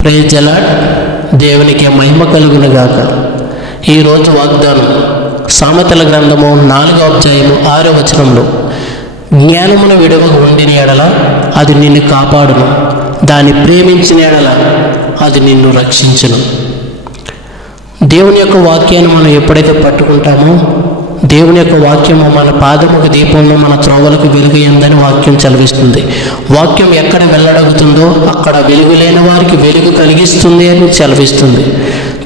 Praise the lord. దేవునికి మహిమ కలుగును గాక. ఈరోజు వాగ్దానం సామెతల గ్రంథము 4వ అధ్యాయము 6వ వచనంలో, జ్ఞానమును విడవక ఉండిన ఎడల అది నిన్ను కాపాడును, దాన్ని ప్రేమించిన ఎడల అది నిన్ను రక్షించును. దేవుని యొక్క వాక్యాన్ని మనం ఎప్పుడైతే పట్టుకుంటామో, దేవుని యొక్క వాక్యము మన పాదముకు దీపంలో, మన త్రోవలకు వెలుగుయందని వాక్యం చదివిస్తుంది. వాక్యం ఎక్కడ వెళ్ళడగుతుందో అక్కడ వెలుగు లేని వారికి వెలుగు కలిగిస్తుంది అని చదివిస్తుంది.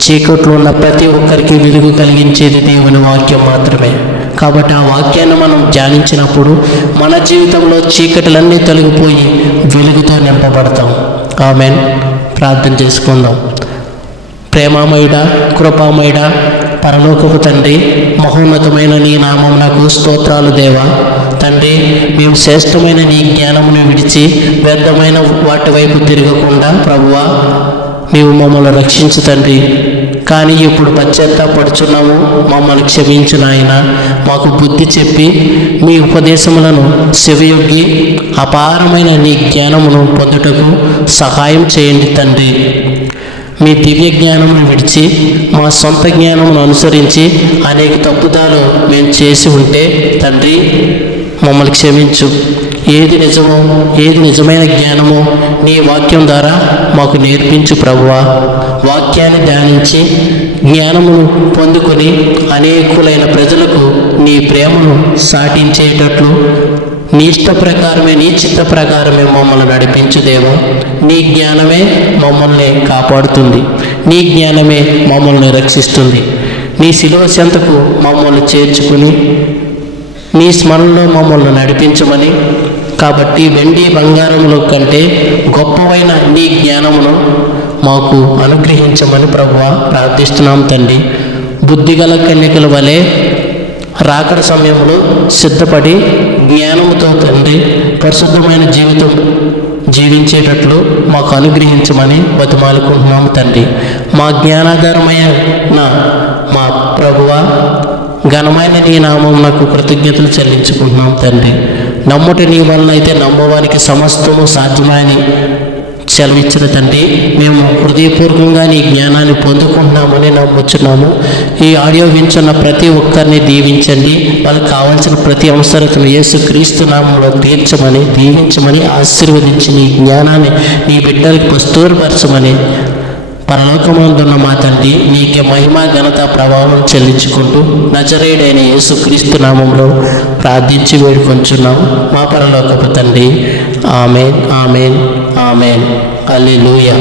చీకట్లో ఉన్న ప్రతి ఒక్కరికి వెలుగు కలిగించేది దేవుని వాక్యం మాత్రమే. కాబట్టి ఆ వాక్యాన్ని మనం ధ్యానించినప్పుడు మన జీవితంలో చీకటిలన్నీ తొలగిపోయి వెలుగుతో నింపబడతాం. ఆమేన్. ప్రార్థన చేసుకుందాం. ప్రేమామయుడా, కృపామయుడా, పరలోకపు తండ్రి, మహోన్నతమైన నీ నామమునకు స్తోత్రాలు దేవా. తండ్రి, మేము శ్రేష్టమైన నీ జ్ఞానమును విడిచి వ్యర్థమైన వాటి వైపు తిరగకుండా ప్రభువా నీవు మమ్మల్ని రక్షించు తండ్రి. కానీ ఇప్పుడు పశ్చాత్తాపడుచున్నాము, మమ్మల్ని క్షమించు నాయన. మాకు బుద్ధి చెప్పి మీ ఉపదేశములను చెవియొగ్గి అపారమైన నీ జ్ఞానమును పొందుటకు సహాయం చేయండి తండ్రి. మీ దివ్య జ్ఞానమును విడిచి మా సొంత జ్ఞానమును అనుసరించి అనేక తప్పుదాలు మేము చేసి ఉంటే తండ్రి మమ్మల్ని క్షమించు. ఏది నిజమో, ఏది నిజమైన జ్ఞానమో నీ వాక్యం ద్వారా మాకు నేర్పించు ప్రభువా. వాక్యాన్ని ధ్యానించి జ్ఞానమును పొందుకొని అనేకులైన ప్రజలకు నీ ప్రేమను సాటించేటట్లు నీ ఇష్ట ప్రకారమే, నీ చిత్త ప్రకారమే మమ్మల్ని నడిపించుదేమో. నీ జ్ఞానమే మమ్మల్ని కాపాడుతుంది, నీ జ్ఞానమే మమ్మల్ని రక్షిస్తుంది. నీ శిలువ చెంతకు మమ్మల్ని చేర్చుకుని నీ స్మరణలో మమ్మల్ని నడిపించమని, కాబట్టి వెండి బంగారముల కంటే గొప్పవైన నీ జ్ఞానమును మాకు అనుగ్రహించమని ప్రభువా ప్రార్థిస్తున్నాం తండ్రి. బుద్ధిగల కన్యకల వలె రాకడ సమయంలో సిద్ధపడి జ్ఞానముతో తండ్రి పరిశుద్ధమైన జీవితం జీవించేటట్లు మాకు అనుగ్రహించమని బతిమాలుకుంటున్నాము తండ్రి. మా జ్ఞానాధారమైన మా ప్రభువా ఘనమైన నీ నామమునకు కృతజ్ఞతలు చెల్లించుకుంటున్నాం తండ్రి. నమ్ముట నీ వలన అయితే నమ్మవానికి సమస్తము సాధ్యమని సెలవిచ్చిన తండ్రి, మేము హృదయపూర్వకంగా నీ జ్ఞానాన్ని పొందుకుంటున్నామని నమ్ముచున్నాము. ఈ ఆడియో వింటున్న ప్రతి ఒక్కరిని దీవించండి. వాళ్ళకి కావాల్సిన ప్రతి అవసరతను యేసుక్రీస్తు నామములో తీర్చమని, దీవించమని, ఆశీర్వదించి నీ జ్ఞానాన్ని నీ బిడ్డలకు ప్రస్తుతపరచమని పరలోకమందున్న మా తండ్రి నీకే మహిమ, ఘనత, ప్రభావం చెల్లించుకుంటూ నజరేయుడైన యేసుక్రీస్తు నామంలో ప్రార్థించి వేడుకొంచున్నాం మా పరలోకపు తండ్రి. ఆమేన్, ఆమేన్, ఆమేన్. హల్లెలూయా.